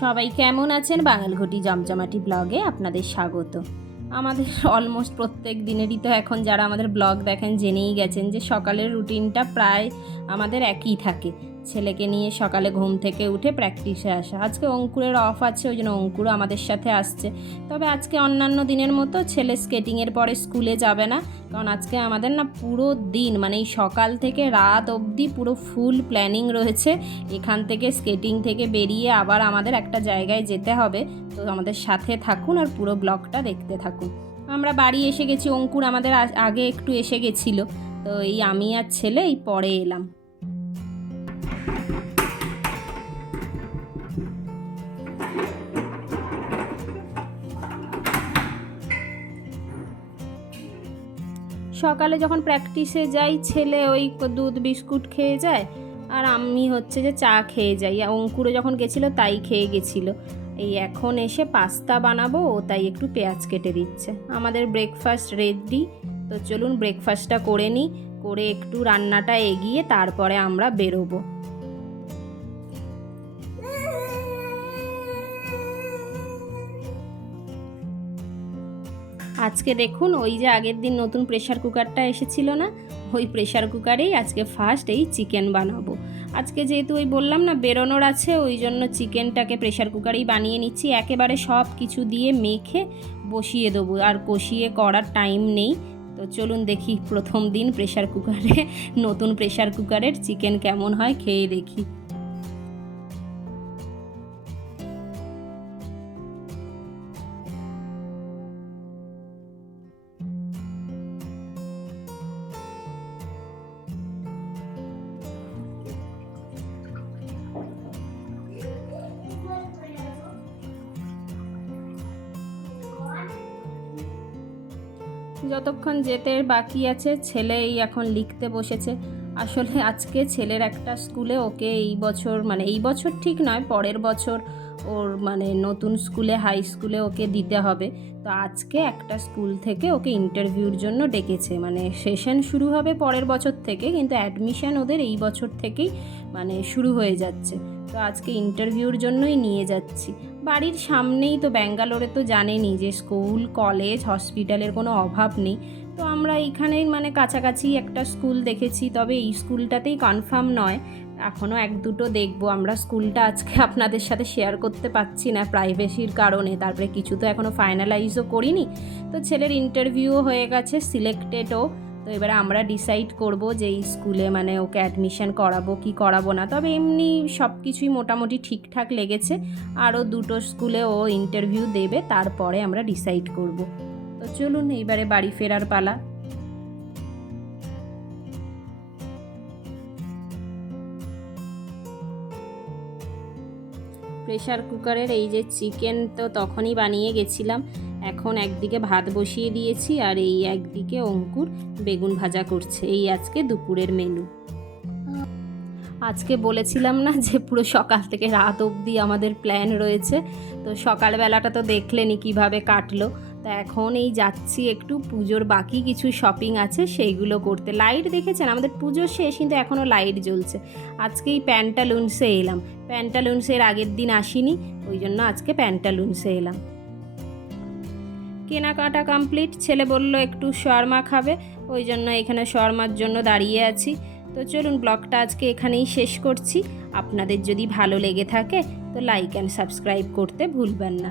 সবাই কেমন আছেন? বাঙালঘটি জমজমাটি ব্লগে আপনাদের স্বাগত। আমাদের অলমোস্ট প্রত্যেক দিনেরই তো এখন যারা আমাদের ব্লগ দেখেন, জেনেই গেছেন যে সকালের রুটিনটা প্রায় আমাদের একই থাকে। ছেলেকে নিয়ে সকালে ঘুম থেকে উঠে প্র্যাকটিসে আসা। আজকে অঙ্কুরের অফ আছে, ওই জন্য অঙ্কুরও আমাদের সাথে আসছে। তবে আজকে অন্যান্য দিনের মতো ছেলে স্কেটিংয়ের পরে স্কুলে যাবে না। কারণ আজকে আমাদের না পুরো দিন মানে এই সকাল থেকে রাত অবধি পুরো ফুল প্ল্যানিং রয়েছে। এখান থেকে স্কেটিং থেকে বেরিয়ে আবার আমাদের একটা জায়গায় যেতে হবে। তো আমাদের সাথে থাকুন আর পুরো ব্লগটা দেখতে থাকুন। আমরা বাড়ি এসে গেছি, অঙ্কুর আমাদের আগে একটু এসে গেছিল। তো এই আমি আর ছেলে, এই পরে এলাম। সকালে যখন প্র্যাকটিসে যাই, ছেলে ওই দুধ, বিস্কুট খেয়ে যায়, আর আমি হচ্ছে যে চা খেয়ে যাই। অঙ্কুরে যখন গেছিল, তাই খেয়ে গেছিল। এই এখন এসে পাস্তা বানাবো, ও তাই একটু পেঁয়াজ কেটে দিচ্ছে। আমাদের ব্রেকফাস্ট রেডি তো চলুন ব্রেকফাস্টটা করে নিই। করে একটু রান্নাটা এগিয়ে, তারপরে আমরা বেরোবো। আজকে দেখুন, ওই যে আগের দিন নতুন প্রেশার কুকারটা এসেছিল না? ওই প্রেশার কুকারেই আজকে ফার্স্ট এই চিকেন বানাবো। আজকে যেহেতু ওই বললাম না, বেরোনোর আছে, ওই জন্য চিকেনটাকে প্রেশার কুকারেই বানিয়ে নিচ্ছি। একেবারে সব কিছু দিয়ে মেখে বসিয়ে দেবো। আর কষিয়ে করার টাইম নেই। তো চলুন দেখি প্রথম দিন প্রেশার কুকারে নতুন প্রেশার কুকারের চিকেন কেমন হয়, খেয়ে দেখি। যতক্ষণ যেতে বাকি আছে ছেলে এই এখন লিখতে বসেছে। আসলে আজকে ছেলের একটা স্কুলে ওকে এই বছর মানে এই বছর ঠিক নয়, পরের বছর ওর মানে নতুন স্কুলে, হাই স্কুলে ওকে দিতে হবে। তো আজকে একটা স্কুল থেকে ওকে ইন্টারভিউর জন্য ডেকেছে। মানে সেশন শুরু হবে পরের বছর থেকে, কিন্তু অ্যাডমিশন ওদের এই বছর থেকেই মানে শুরু হয়ে যাচ্ছে। তো আজকে ইন্টারভিউর জন্যই নিয়ে যাচ্ছি। বাড়ির সামনেই তো ব্যাঙ্গালোরে তো জানেনই যে স্কুল, কলেজ, হসপিটালের কোনো অভাব নেই। তো আমরা এইখানেই মানে কাছাকাছি একটা স্কুল দেখেছি, তবে এই স্কুলটাতেই কনফার্ম নয়। এখনও এক দুটো দেখব। আমরা স্কুলটা আজকে আপনাদের সাথে শেয়ার করতে পারছি না প্রাইভেসির কারণে। তারপরে কিছু তো এখনও ফাইনালাইজও করিনি। তো ছেলের ইন্টারভিউও হয়ে গেছে সিলেক্টেডও তো এবারে আমরা ডিসাইড করব যে এই স্কুলে মানে ওকে অ্যাডমিশন করাবো, কি করাবো না। তবে এমনি সব কিছুই মোটামুটি ঠিকঠাক লেগেছে। আরও দুটো স্কুলে ও ইন্টারভিউ দেবে, তারপরে আমরা ডিসাইড করব। তো চলুন, এইবারে বাড়ি ফেরার পালা। প্রেশার কুকারের এই যে চিকেন তো তখনই বানিয়ে গেছিলাম। এখন একদিকে ভাত বসিয়ে দিয়েছি আর এই একদিকে অঙ্কুর বেগুন ভাজা করছে। এই আজকে দুপুরের মেনু আজকে বলেছিলাম না যে পুরো সকাল থেকে রাত অবধি আমাদের প্ল্যান রয়েছে। তো সকালবেলাটা তো দেখলেনি কীভাবে কাটলো। তা এখন এই যাচ্ছি একটু পুজোর বাকি কিছু শপিং আছে, সেইগুলো করতে। লাইট দেখেছেন? আমাদের পুজো শেষ, কিন্তু এখনও লাইট জ্বলছে। আজকে এই প্যান্টালুন্সে এলাম। প্যান্টালুন্সের আগের দিন আসিনি, ওই জন্য আজকে প্যান্টালুন্সে এলাম। কেনাকাটা কমপ্লিট ছেলে বলল, একটু শর্মা খাবে, ওই জন্য এখানে শর্মার জন্য দাঁড়িয়ে আছি। তো চলুন, ব্লগটা আজকে এখানেই শেষ করছি। আপনাদের যদি ভালো লেগে থাকে, তো লাইক অ্যান্ড সাবস্ক্রাইব করতে ভুলবেন না।